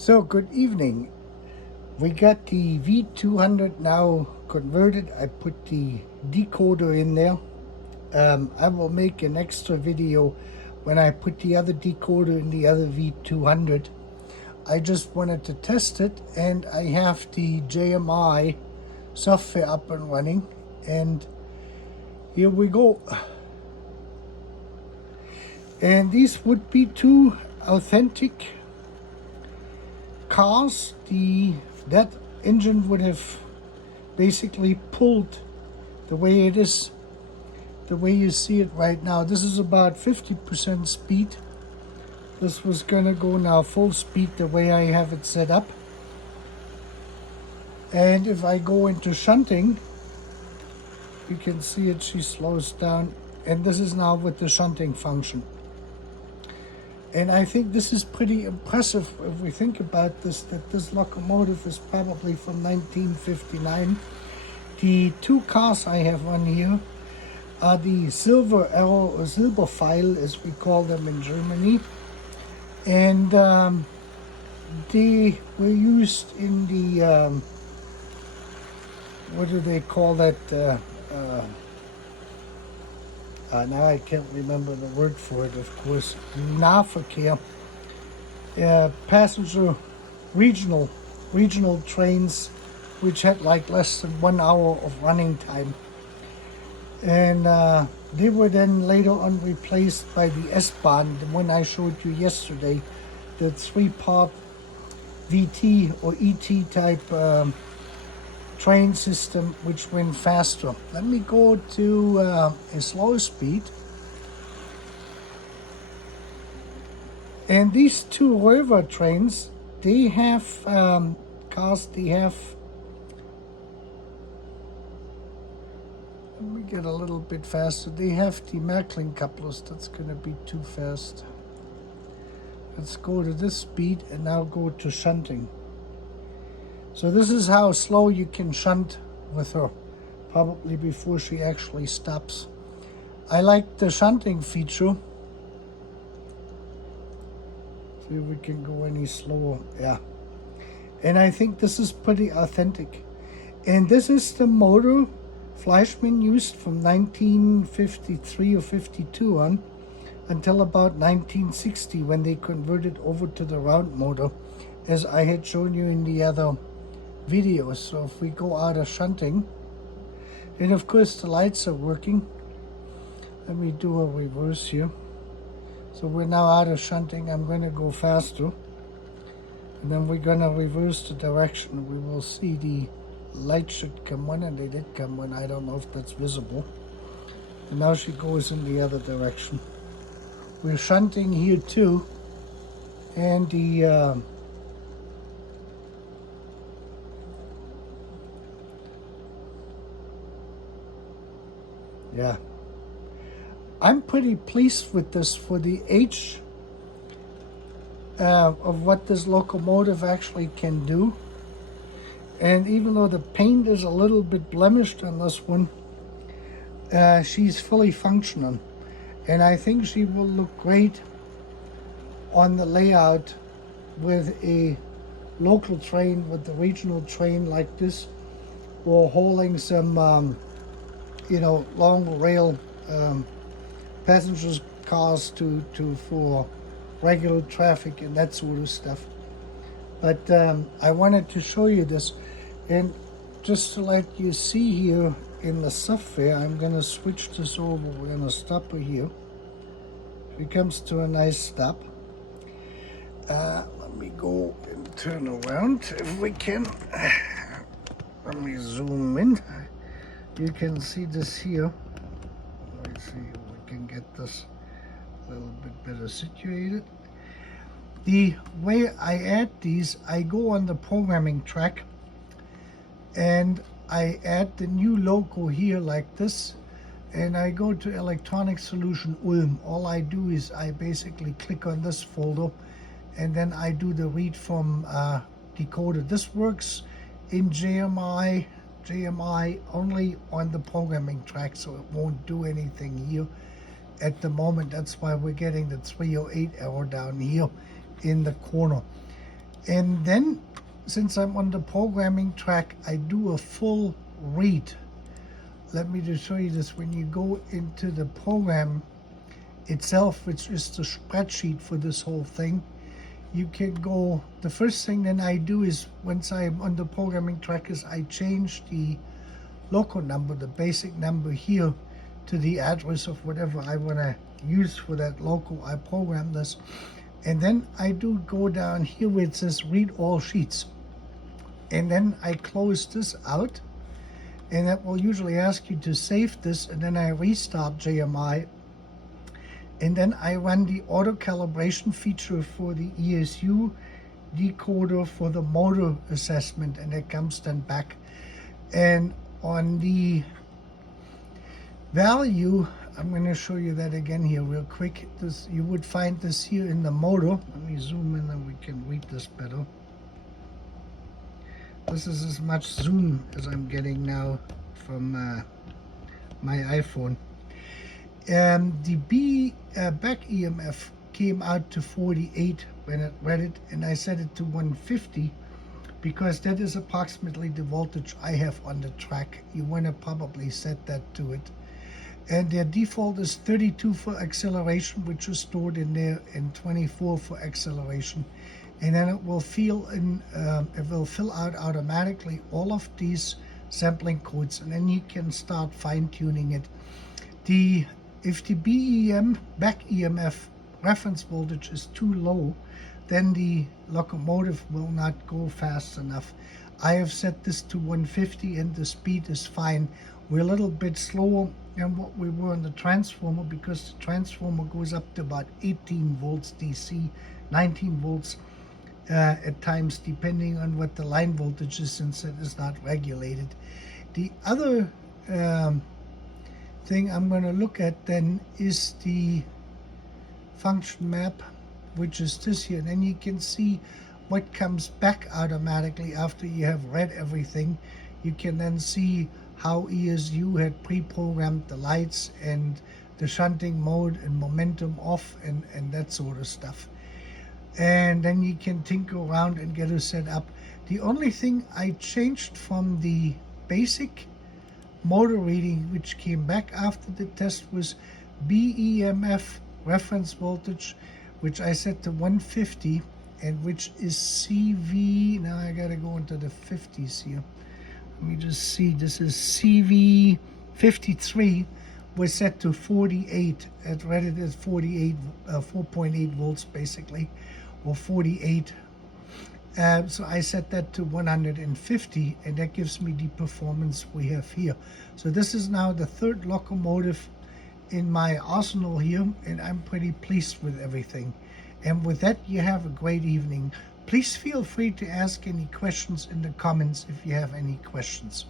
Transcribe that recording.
So, good evening. We got the V200 now converted. I put the decoder in there. I will make an extra video when I put the other decoder in the other V200. I just wanted to test it, and I have the JMI software up and running, and here we go. And these would be two authentic cars. That engine would have basically pulled the way it is, the way you see it right now. This is about 50% speed. This was gonna go now full speed the way I have it set up. And if I go into shunting, you can see it, she slows down. And this is now with the shunting function. And I think this is pretty impressive if we think about this, that this locomotive is probably from 1959. The two cars I have on here are the silver arrow or silver file, as we call them in Germany. And they were used in the, what do they call that? Now I can't remember the word for it, of course. Nahverkehr, passenger regional trains, which had like less than 1 hour of running time. And they were then later on replaced by the S-Bahn, the one I showed you yesterday, the three-part VT or ET type train system, which went faster. Let me go to a slow speed. And these two river trains, they have cars, they have, let me get a little bit faster. They have the Märklin couplers. That's gonna be too fast. Let's go to this speed and now go to shunting. So this is how slow you can shunt with her, probably before she actually stops. I like the shunting feature. See if we can go any slower. Yeah. And I think this is pretty authentic. And this is the motor Fleischmann used from 1953 or 52 on until about 1960, when they converted over to the round motor, as I had shown you in the other videos. So if we go out of shunting, and of course the lights are working. Let me do a reverse here. So we're now out of shunting. I'm going to go faster, and then we're going to reverse the direction. We will see the light should come on, and they did come on. I don't know if that's visible. And now she goes in the other direction. We're shunting here too, and the yeah, I'm pretty pleased with this for the age of what this locomotive actually can do. And even though the paint is a little bit blemished on this one, she's fully functional. And I think she will look great on the layout with a local train, with the regional train like this, or hauling some long rail passengers cars to for regular traffic and that sort of stuff. But I wanted to show you this, and just to let you see here in the software, I'm going to switch this over. We're going to stop her here. It comes to a nice stop. Let me go and turn around if we can. Let me zoom in. You can see this here. Let me see if we can get this a little bit better situated. The way I add these, I go on the programming track and I add the new logo here like this, and I go to Electronic Solution Ulm. All I do is I basically click on this folder, and then I do the read from decoder. This works in JMI only on the programming track, so it won't do anything here at the moment. That's why we're getting the 308 error down here in the corner. And then, since I'm on the programming track, I do a full read. Let me just show you this. When you go into the program itself, which is the spreadsheet for this whole thing, you can go, the first thing then I do is, once I'm on the programming track, is I change the local number, the basic number here, to the address of whatever I want to use for that local. I program this. And then I do go down here where it says read all sheets. And then I close this out. And that will usually ask you to save this. And then I restart JMI. And then I run the auto calibration feature for the ESU decoder for the motor assessment. And it comes then back. And on the value, I'm going to show you that again here real quick. This, you would find this here in the motor. Let me zoom in and we can read this better. This is as much zoom as I'm getting now from my iPhone. The back EMF came out to 48 when it read it, and I set it to 150 because that is approximately the voltage I have on the track. You want to probably set that to it. And their default is 32 for acceleration, which is stored in there, and 24 for acceleration. And then it will fill out automatically all of these sampling codes, and then you can start fine-tuning it. If the BEM, back EMF reference voltage is too low, then the locomotive will not go fast enough. I have set this to 150 and the speed is fine. We're a little bit slower than what we were on the transformer because the transformer goes up to about 18 volts DC, 19 volts at times, depending on what the line voltage is, since it is not regulated. The other thing I'm going to look at then is the function map, which is this here. And then you can see what comes back automatically after you have read everything. You can then see how ESU had pre-programmed the lights and the shunting mode and momentum off and that sort of stuff. And then you can tinker around and get it set up. The only thing I changed from the basic motor reading, which came back after the test, was BEMF reference voltage, which I set to 150, and which is CV. Now I gotta go into the 50s here. Let me just see. This is CV53 was set to 48. It read it as 48, 4.8 volts basically, or 48. So I set that to 150, and that gives me the performance we have here. So this is now the third locomotive in my arsenal here, and I'm pretty pleased with everything. And with that, you have a great evening. Please feel free to ask any questions in the comments if you have any questions.